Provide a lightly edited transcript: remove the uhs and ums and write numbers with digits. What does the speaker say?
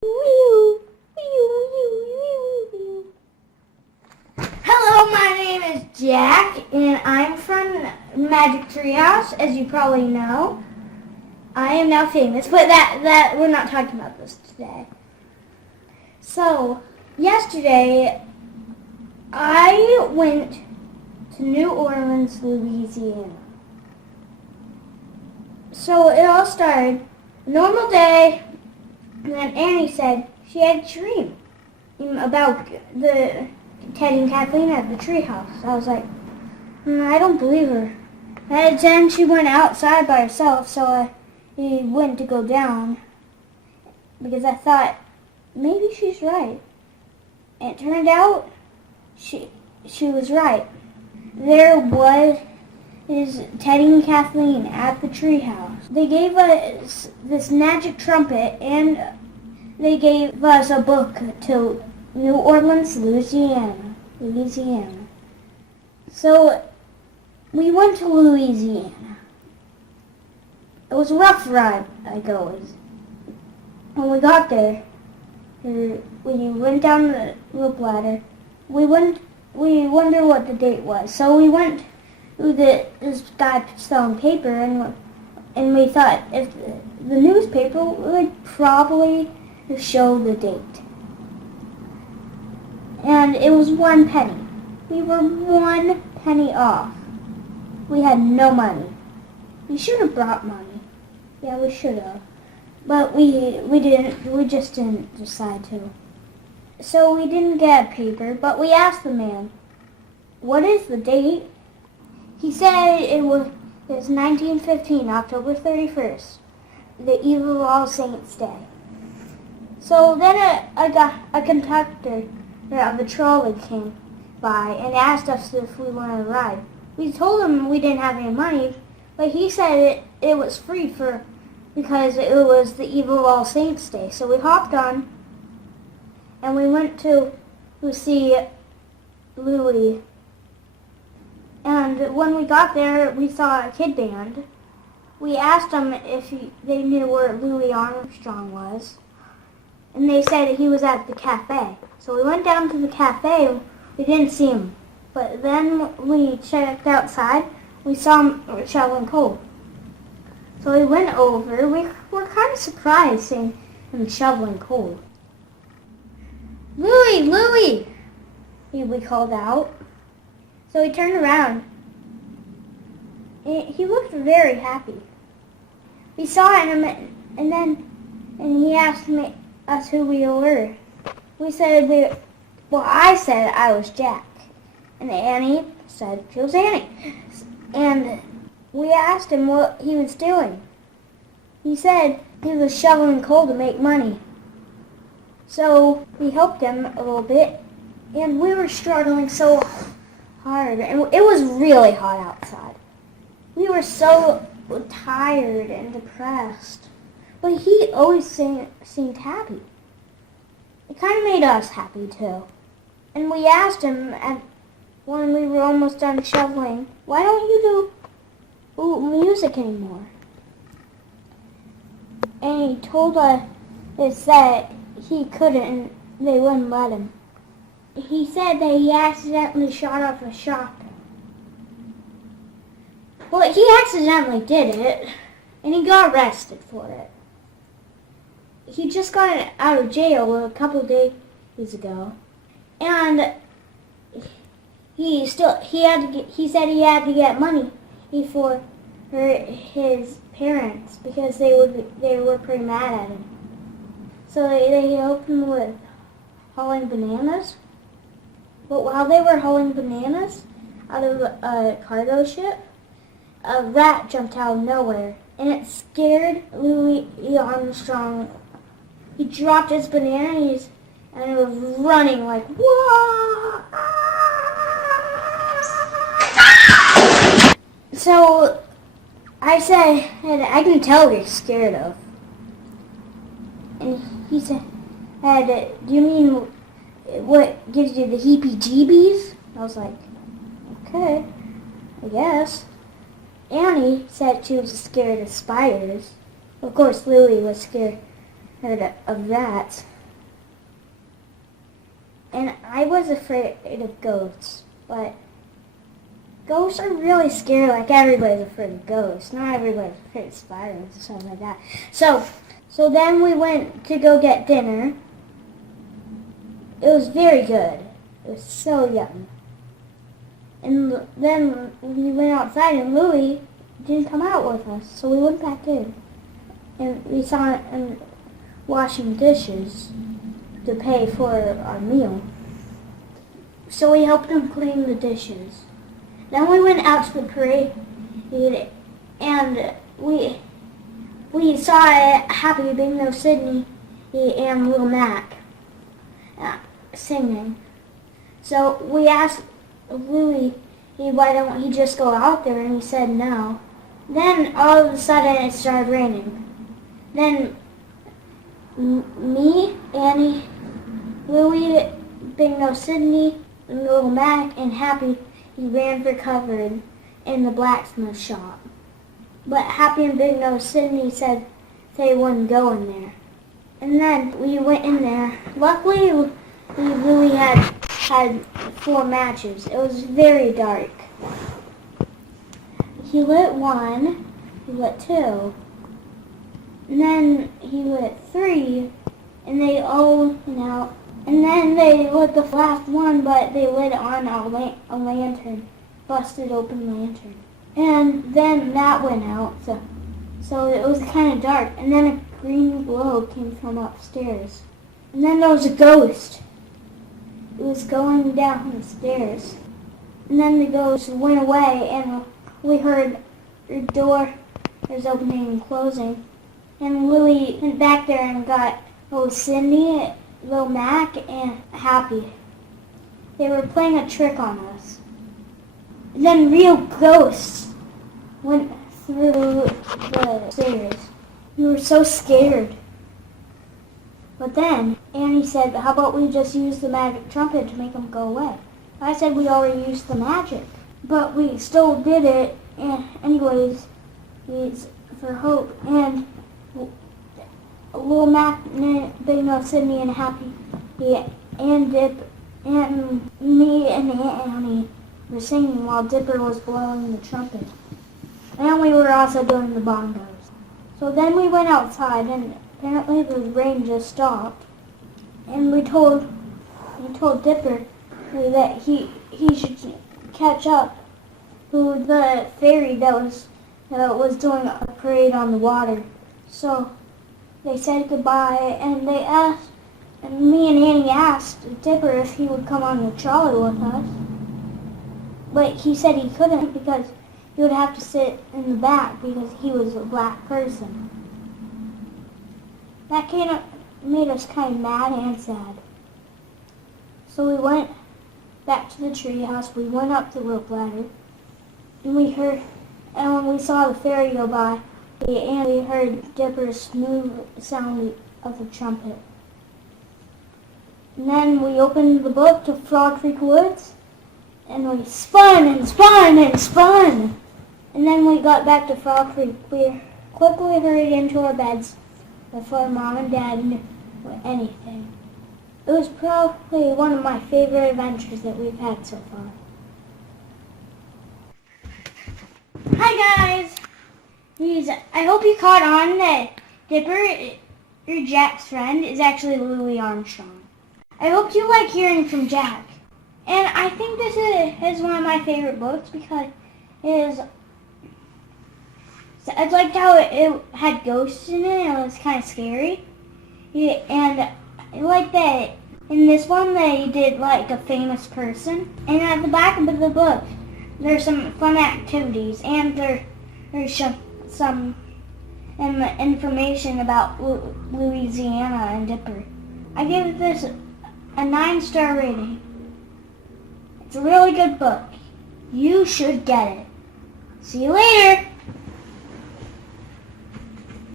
Hello, my name is Jack, and I'm from Magic Treehouse, as you probably know. I am now famous, but that we're not talking about this today. So, yesterday, I went to New Orleans, Louisiana. So it all started, a normal day, and then Annie said she had a dream about the Teddy and Kathleen at the treehouse. I was like, I don't believe her. And then she went outside by herself, so I went to go down because I thought maybe she's right. And it turned out she was right. There was Teddy and Kathleen at the treehouse. They gave us this magic trumpet, and they gave us a book to New Orleans, Louisiana. So we went to Louisiana. It was a rough ride, like always. When we got there, we went down the rope ladder. We wonder what the date was. So we went to this guy selling paper, and we thought if the newspaper would probably show the date. And it was 1 penny. We were 1 penny off. We had no money. We should have brought money. Yeah, we should have. But we didn't. We just didn't decide to. So we didn't get paper, but we asked the man, what is the date? He said it was 1915, October 31st, the Eve of All Saints' Day. So then a conductor of the trolley came by and asked us if we wanted a ride. We told him we didn't have any money, but he said it was free because it was the Eve of All Saints' Day. So we hopped on and we went to see Louie. And when we got there, we saw a kid band. We asked them if they knew where Louis Armstrong was. And they said he was at the cafe. So we went down to the cafe. We didn't see him. But then we checked outside. We saw him shoveling coal. So we went over. We were kind of surprised seeing him shoveling coal. Louis! We called out. So he turned around. He looked very happy. We saw him, and he asked us who we were. We said I said I was Jack, and Annie said she was Annie. And we asked him what he was doing. He said he was shoveling coal to make money. So we helped him a little bit, and we were struggling so hard, and it was really hot outside. We were so tired and depressed, but he always seemed happy. It kind of made us happy too. And we asked him when we were almost done shoveling, why don't you do music anymore? And he told us that he couldn't, and they wouldn't let him. He said that he accidentally shot off a shotgun. Well, he accidentally did it, and he got arrested for it. He just got out of jail a couple days ago, and he said he had to get money for his parents because they were pretty mad at him. So they helped him with hauling bananas. But while they were hauling bananas out of a cargo ship, a rat jumped out of nowhere, and it scared Louis Armstrong. He dropped his bananas, and it was running like, whoa! So I said, I can tell what you're scared of. And he said, do you mean what gives you the heebie-jeebies? I was like, okay, I guess. Annie said she was scared of spiders. Of course, Louie was scared heard of that. And I was afraid of ghosts, but ghosts are really scary. Like, everybody's afraid of ghosts. Not everybody's afraid of spiders or something like that. So then we went to go get dinner. It was very good. It was so yummy. And then we went outside, and Louie didn't come out with us, so we went back in. And we saw him washing dishes to pay for our meal. So we helped him clean the dishes. Then we went out to the parade, and we saw Happy Bingo Sydney and Little Mac singing. So we asked Louie, why don't he just go out there, and he said no. Then all of a sudden it started raining. Then me, Annie, Louie, Bingo Sydney, Little Mac, and Happy, he ran for cover in the blacksmith shop. But Happy and Bingo Sydney said they wouldn't go in there. And then we went in there. Luckily, Louie had 4 matches. It was very dark. He lit 1, he lit 2, and then he lit 3, and they all went out. And then they lit the last one, but they lit on a lantern, busted open lantern. And then that went out, so it was kind of dark. And then a green glow came from upstairs. And then there was a ghost. It was going down the stairs. And then the ghost went away, and we heard the door was opening and closing. And Louie went back there and got Cindy, Lil Mac, and Happy. They were playing a trick on us. And then real ghosts went through the stairs. We were so scared. But then Annie said, how about we just use the magic trumpet to make them go away? I said we already used the magic. But we still did it anyways for hope. And Lil Mac, Bingo, Sydney, and Happy, and Dip, and me and Aunt Annie were singing while Dipper was blowing the trumpet. And we were also doing the bongos. So then we went outside, and apparently the rain just stopped. And we told Dipper that he should catch up to the ferry that was doing a parade on the water. So they said goodbye, and me and Annie asked Dipper if he would come on the trolley with us. But he said he couldn't because he would have to sit in the back because he was a black person. That made us kind of mad and sad. So we went back to the treehouse. We went up the rope ladder, and when we saw the ferry go by, and we heard Dipper's smooth sound of the trumpet. And then we opened the book to Frog Creek Woods, and we spun and spun and spun. And then we got back to Frog Creek. We quickly hurried into our beds before Mom and Dad knew anything. It was probably one of my favorite adventures that we've had so far. Hi guys! I hope you caught on that Dipper, your Jack's friend, is actually Louis Armstrong. I hope you like hearing from Jack. And I think this is one of my favorite books because I liked how it had ghosts in it and it was kind of scary. And I like that in this one they did like a famous person. And at the back of the book there's some fun activities and there's some information about Louisiana and Dipper. I give this a 9-star rating. It's a really good book. You should get it. See you later!